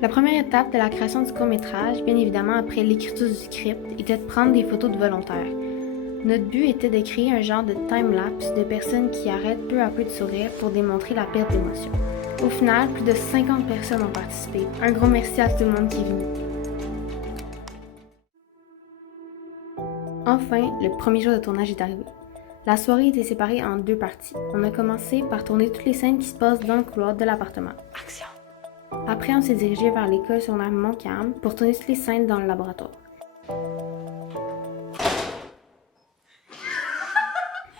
La première étape de la création du court-métrage, bien évidemment après l'écriture du script, était de prendre des photos de volontaires. Notre but était de créer un genre de time-lapse de personnes qui arrêtent peu à peu de sourire pour démontrer la perte d'émotion. Au final, plus de 50 personnes ont participé. Un gros merci à tout le monde qui est venu. Enfin, le premier jour de tournage est arrivé. La soirée était séparée en 2 parties. On a commencé par tourner toutes les scènes qui se passent dans le couloir de l'appartement. Action! Après, on s'est dirigé vers l'école secondaire Montcalm pour tourner toutes les scènes dans le laboratoire.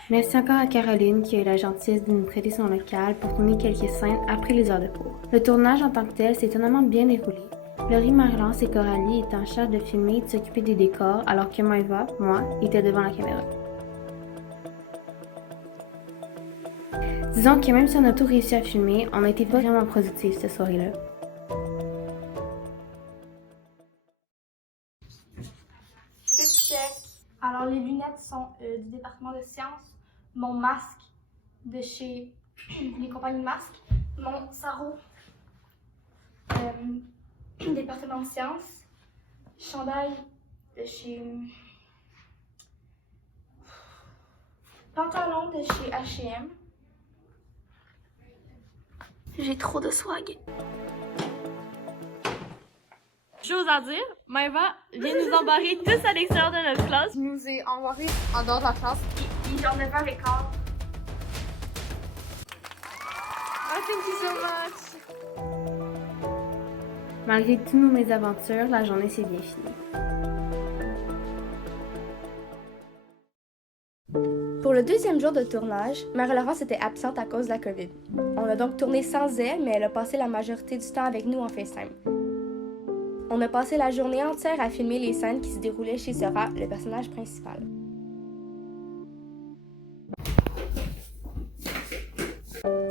Merci encore à Caroline qui a eu la gentillesse de nous prêter son local pour tourner quelques scènes après les heures de cours. Le tournage en tant que tel s'est étonnamment bien déroulé. Laurie, Marie-Laure et Coralie étaient en charge de filmer et de s'occuper des décors alors que Maëva, moi, était devant la caméra. Disons que même si on a tout réussi à filmer, on a été vraiment productifs cette soirée-là. Check. Alors, les lunettes sont du département de sciences. Mon masque de chez les compagnies de masques. Mon sarrau département de sciences. Chandail de chez... Pantalon de chez H&M. J'ai trop de swag. Chose à dire, Maëva vient nous embarrer tous à l'extérieur de notre classe. Il nous est embarré en dehors de la classe. Il est genre 9h15. Oh, thank you so much! Malgré toutes nos mésaventures, la journée s'est bien finie. Pour le deuxième jour de tournage, Marie-Laurence était absente à cause de la COVID. On a donc tourné sans elle, mais elle a passé la majorité du temps avec nous en FaceTime. On a passé la journée entière à filmer les scènes qui se déroulaient chez Zora, le personnage principal.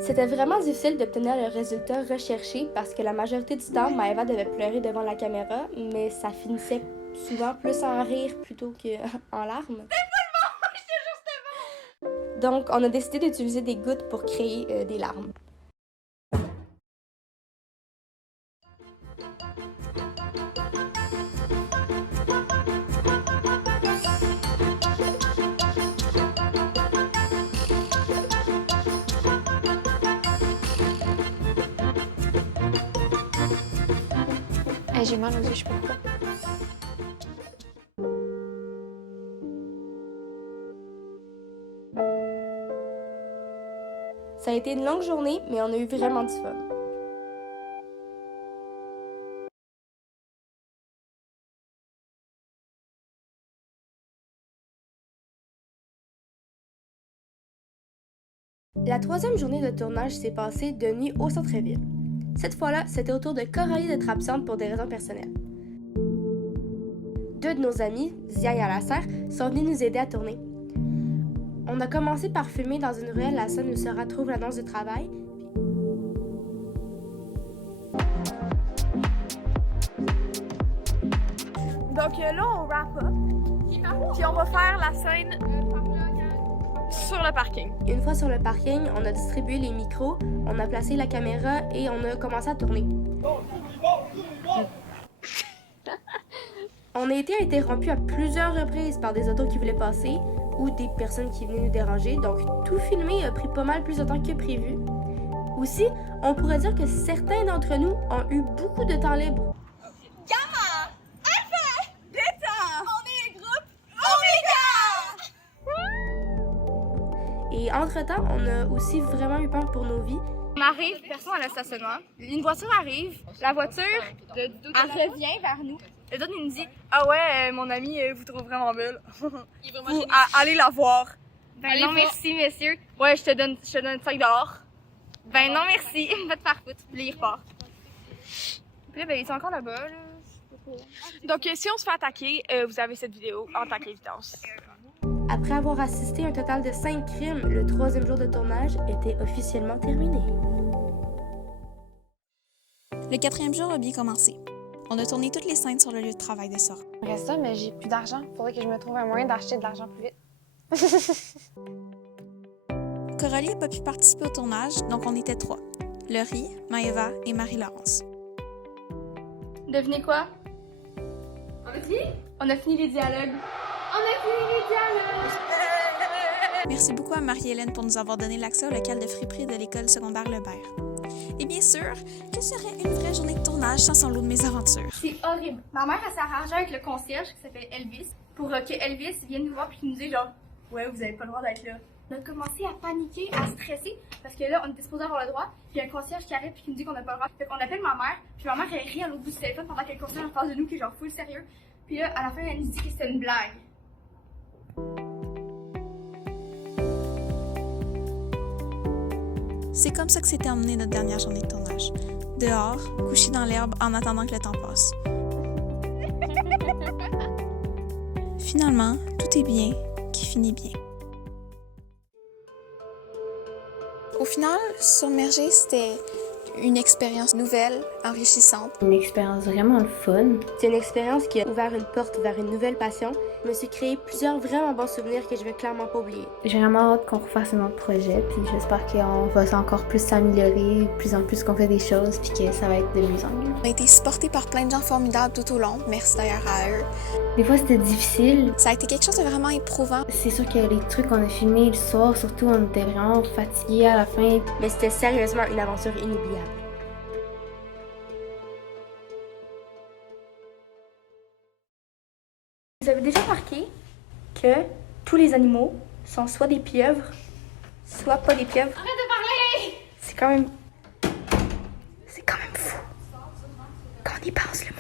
C'était vraiment difficile d'obtenir le résultat recherché parce que la majorité du temps, Maëva devait pleurer devant la caméra, mais ça finissait souvent plus en rire plutôt qu'en larmes. Donc, on a décidé d'utiliser des gouttes pour créer des larmes. J'ai mal aux yeux, je sais pas pourquoi. Ça a été une longue journée, mais on a eu vraiment du fun. La troisième journée de tournage s'est passée de nuit au centre-ville. Cette fois-là, c'était au tour de Coralie d'être absente pour des raisons personnelles. 2 de nos amis, Zia et Alasser, sont venus nous aider à tourner. On a commencé par filmer dans une ruelle la scène où se retrouve l'annonce du travail. Donc là, on wrap up. Puis on va faire la scène sur le parking. Une fois sur le parking, on a distribué les micros, on a placé la caméra et on a commencé à tourner. On a été interrompu à plusieurs reprises par des autos qui voulaient passer ou des personnes qui venaient nous déranger, donc tout filmer a pris pas mal plus de temps que prévu. Aussi, on pourrait dire que certains d'entre nous ont eu beaucoup de temps libre. Et entre-temps, on a aussi vraiment eu peur pour nos vies. On arrive, personne à le stationnement. Une voiture arrive, la voiture, elle revient vers nous. Le donne, il nous dit « Ah ouais, mon ami vous trouve vraiment belle. Vous, allez la voir. » Ben non, merci, messieurs. Ouais, je te donne 5 dehors. Ben non, merci. Va te faire foutre. Puis là, il repart. Puis là, ben, ils sont encore là-bas. Là. Donc, si on se fait attaquer, vous avez cette vidéo en tant qu'évidence. Après avoir assisté à un total de 5 crimes, le troisième jour de tournage était officiellement terminé. Le quatrième jour a bien commencé. On a tourné toutes les scènes sur le lieu de travail de Sora. J'aimerais ça, mais j'ai plus d'argent. Faudrait que je me trouve un moyen d'acheter de l'argent plus vite. Coralie n'a pas pu participer au tournage, donc on était 3. Laurie, Maëva et Marie-Laurence. Devinez quoi? On a fini? On a fini les dialogues. Merci beaucoup à Marie-Hélène pour nous avoir donné l'accès au local de friperie de l'école secondaire Lebert. Et bien sûr, que serait une vraie journée de tournage sans son lot de mésaventures? C'est horrible. Ma mère, elle s'est arrangée avec le concierge qui s'appelle Elvis pour que Elvis vienne nous voir puis qu'il nous dise genre « Ouais, vous avez pas le droit d'être là ». On a commencé à paniquer, à stresser parce que là, on était supposé avoir le droit. Puis il y a un concierge qui arrive puis qui nous dit qu'on n'a pas le droit. Fait qu'on appelle ma mère. Puis ma mère, elle rit à l'autre bout du téléphone pendant que le concierge en face de nous qui est genre full sérieux. Puis là, à la fin, elle nous dit que c'était une blague. C'est comme ça que s'est terminée notre dernière journée de tournage. Dehors, couché dans l'herbe en attendant que le temps passe. Finalement, tout est bien qui finit bien. Au final, Submerger, c'était une expérience nouvelle, enrichissante. Une expérience vraiment le fun. C'est une expérience qui a ouvert une porte vers une nouvelle passion. Je me suis créé plusieurs vraiment bons souvenirs que je vais clairement pas oublier. J'ai vraiment hâte qu'on refasse un autre projet, puis j'espère qu'on va encore plus s'améliorer, de plus en plus qu'on fait des choses, puis que ça va être de mieux en mieux. On a été supportés par plein de gens formidables tout au long. Merci d'ailleurs à eux. Des fois, c'était difficile. Ça a été quelque chose de vraiment éprouvant. C'est sûr que les trucs qu'on a filmés le soir, surtout, on était vraiment fatigués à la fin. Mais c'était sérieusement une aventure inoubliable. Vous avez déjà remarqué que tous les animaux sont soit des pieuvres, soit pas des pieuvres. Arrête de parler! C'est quand même fou. Quand on y pense, le